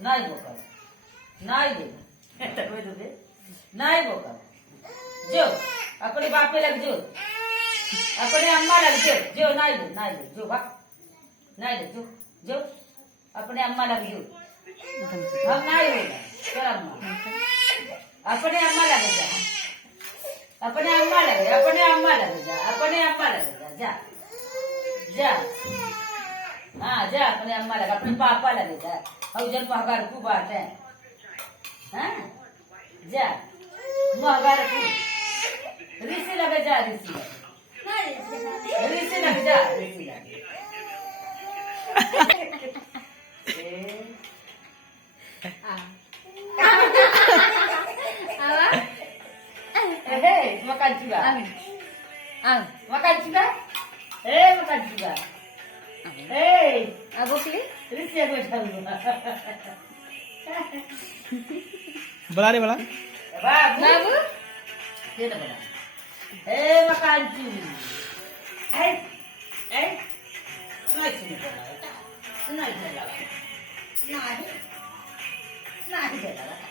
नाही बोका नाही दे नाही बोका जेव अपने बापे लग जेव अपने अम्मा लग जेव जेव नाही दे जो बा नहीं दे जो जो अपने अम्मा लग जो हम नहीं होगा चल अम्मा अपने अम्मा लग जा अपने अम्मा लग जा अपने अम्मा लग जा अपने अम्मा लग जा जा हाँ जा अपने अम्मा लग अपने पापा लग जा और जब पगार को बात है हाँ जा पगार को ऋषि लगे जा ऋषि लगे जा ऋषि लगे makan juga. Makan juga. Makan juga. Aku pilih. Terus ya gue tahu. बड़ा रे बड़ा Babu. Babu. Dia dah bela. Makan juga. Senai sini bela. Senai bela. Senai bela.